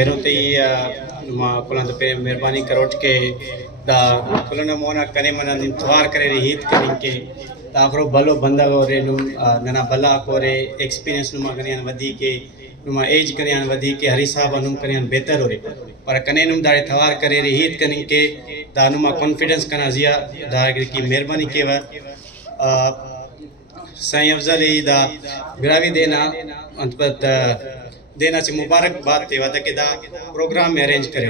पहिरों ते ई मां कुलनि ते महिरबानी करोट के दा कुलनि मोना करे मन त्वार करे हीत करिन के ताकरो भलो बंदा और नना भला कोरे एक्सपीरियंस नुमा करियान वधी के नुमा एज करियान वधी के हरी साहब नुम करियान बेहतर होरे पर कने नुम दाड़े थवार करे हीत करिन के दा नुमा कॉन्फिडेंस कना जिया दा की मेहरबानी केवा साईं अफजल ई दा बिरावी देना अंतपत देना से मुबारकबाद ते वद के दा प्रोग्राम में अरेंज करे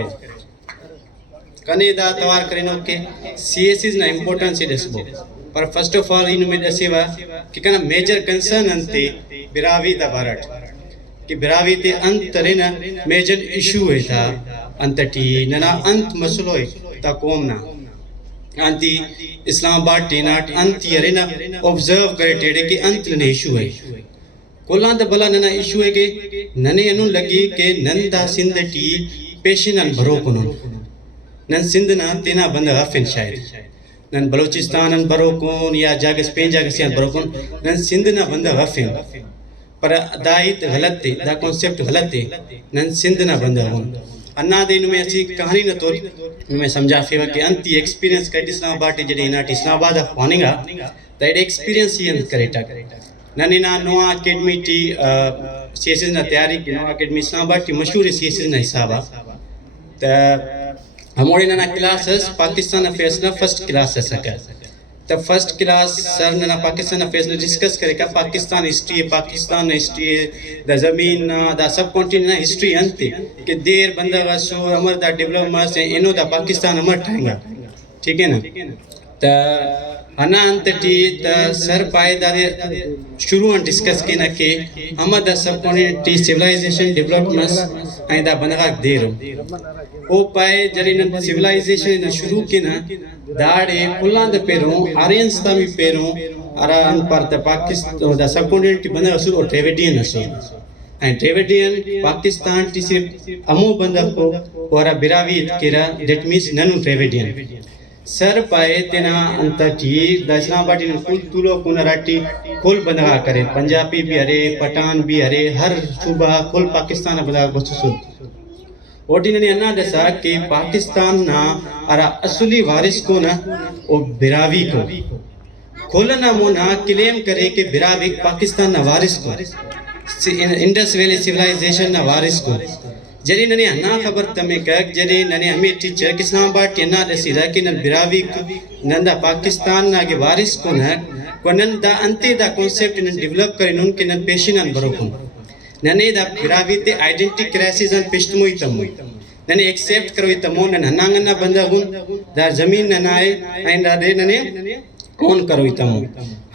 कने दा तवार करिनो के सीएससी ना इंपोर्टेंस देसबो पर फर्स्ट ऑफ ऑल इन में दसेवा कि कना मेजर कंसर्न अंते बिरावी दा भारत कि बिरावी ते अंतरे ना मेजर इशू है था अंतटी नना अंत मसलो है ता कौम ना अंति इस्लामाबाद टेनाट अंत यरे ना ऑब्जर्व करे टेड़े कि अंत ने इशू है कोला द बला नना इशू है के नने अनु लगी के नंदा सिंध टी पेशिनन भरो कुनो नन सिंध ना तेना बंद हफिन शायद नन बलोचिस्तान भरो कोन या जाग स्पेन जाग से भरो कोन नन सिंध ना बंद हफिन पर दायित गलत थे दा कॉन्सेप्ट गलत थे नन सिंध ना बंद होन अन्ना दे में अच्छी कहानी न तो में समझा फेवा के अंति एक्सपीरियंस कर इस्लामाबाद जडे ना Islamabad होनेगा that experience he Creta नने ना नोआ एकेडमी टी सीएसएस ना तैयारी की नोआ एकेडमी इस्लामाबाद की मशहूर सीएसएस ना हिसाबा त हमोड़े ना क्लासेस पाकिस्तान अफेयर्स ना फर्स्ट क्लास सका त फर्स्ट क्लास सर ना पाकिस्तान अफेयर्स ने डिस्कस करे का पाकिस्तान हिस्ट्री द जमीन द सब कॉन्टिनेंट हिस्ट्री अंत के देर बंदा वसो अमर दा डेवलपमेंट से इनो दा पाकिस्तान अमर ठाएगा ठीक है ना त अना अंत टी त सर पाएदारे शुरू डिस्कस के ना के अमर दा सब कॉन्टिनेंट टी सिविलाइजेशन डेवलपमेंट आई दा बंदा देर ओ पाए जरी न सिविलाइजेशन न शुरू के ना दाड़े कुल्लांद पेरों आर्यंस तामी पेरों अरा पर the Pakistan the sub continent बंदा असु और ड्रेविडियन असु एंड ड्रेविडियन पाकिस्तान टी सिर्फ अमो बंदा को और बिरावी केरा दैट मींस ननु ड्रेविडियन सर पाए तेना अंत टी द इस्लामाबाद इन कुल तुलो कुनराटी कुल बंदा करे पंजाबी भी हरे पठान भी हरे हर सूबा कुल पाकिस्तान बंदा बसु ओटिनने अन्ना दसा कि पाकिस्तान ना अरा असली वारिस को ना ओ बिरावी को खोलना मोना क्लेम करे कि बिरावी पाकिस्तान ना वारिस को इंडस वैली सिविलाइजेशन ना वारिस को जरी नने अन्ना खबर तमे कक जरी नने हमें टीचर इस्लामाबाद टेना दसी रा कि न बिरावी नंदा पाकिस्तान ना के वारिस को ना कोनन दा अंते दा कांसेप्ट न डेवलप करे नुन के न पेशिनन बरो को नने दा बिरावी ते आइडेंटिटी क्राइसिस अन पिष्टमोई तमो नने एक्सेप्ट करो तमो न ननांगना बंदा गुन दा जमीन न आए एंड दे नने कौन करो तमो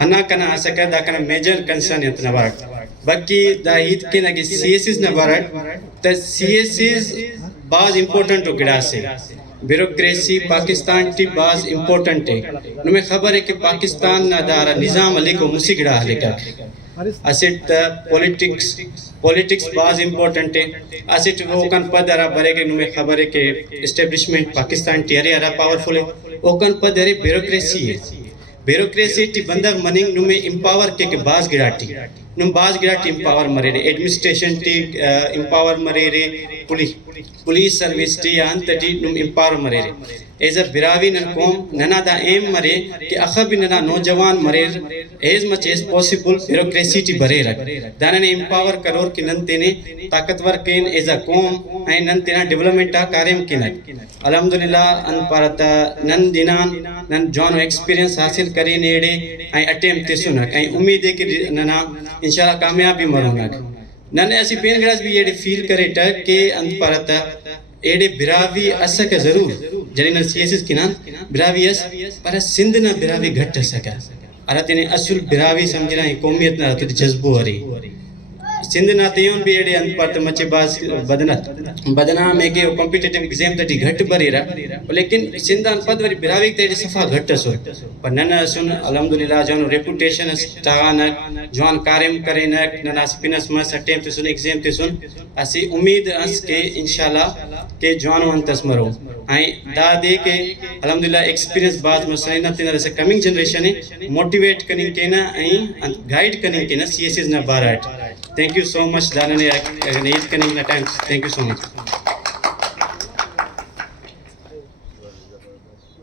हना कना असका दा कना मेजर कंसर्न इतना बात बाकी दा हित के न के सीएसएस न बारट त सीएसएस बाज इंपॉर्टेंट हो गिड़ा से ब्यूरोक्रेसी पाकिस्तान टी बाज इंपॉर्टेंट है नुमे खबर है कि पाकिस्तान ना दारा निजाम अली को मुसिगड़ा हले का असिट पॉलिटिक्स बाज इंपॉर्टेंट है असिट वो कन पद अरा बरे के नुमे खबर है कि एस्टेब्लिशमेंट पाकिस्तान टेरे अरा पावरफुल है वो कन पद अरे ब्यूरोक्रेसी है ब्यूरोक्रेसी टी बंदर मनिंग नुमे एम्पावर के बाज गिराटी नुम बाज गिराटी एम्पावर मरे रे एडमिनिस्ट्रेशन टी एम्पावर मरे रे पुलिस सर्विस टी अंत टी नुम एम्पावर मरे रे एज अ बिरावी न कौम नना दा एम मरे कि अखब नना नौजवान मरे as much as possible bureaucracy टी भरे रख दाना ने एम्पावर करोर कि नंते ने ताकतवर केन एज अ कौम आई नंते ना डेवलपमेंट कार्यम किन अल्हम्दुलिल्लाह अन परता नन दिनान नन जॉन एक्सपीरियंस हासिल करे नेड़े आई अटेम्प्ट ते सुना आई उम्मीद है कि नना इंशाल्लाह कामयाबी मरूंगा नन ऐसी पेन ग्रास भी ये फील करे टक के अन परता एडे बिरावी असक जरूर जरिन सीएसएस किना बिरावी अस पर सिंध ना बिरावी घट सका अरा तेने असुल बिरावी समझना कौमियत ना तो जज्बो हरी सिंध ना तेयोन भी एडे अंत पर मचे बास बदना में के कॉम्पिटिटिव एग्जाम तटी घट बरेरा लेकिन सिंध अन पद वरी बिरावी ते सफा घट सो पर नन सुन अल्हम्दुलिल्लाह जन रेपुटेशन स्टान जवान कार्यम करे न स्पिनस मस अटेम्प्ट ते सुन एग्जाम ते सुन असी उम्मीद अस के इंशाल्लाह के जवान अंतस मरो आई दा दे के अल्हम्दुलिल्लाह एक्सपीरियंस बाज मसला न तिन से कमिंग जनरेशन मोटिवेट कनिंग के ना आई गाइड कनिंग के ना सीएसएस ना बारट Thank you so much, Dhanani, and 8 connecting attempts. Thank you so much.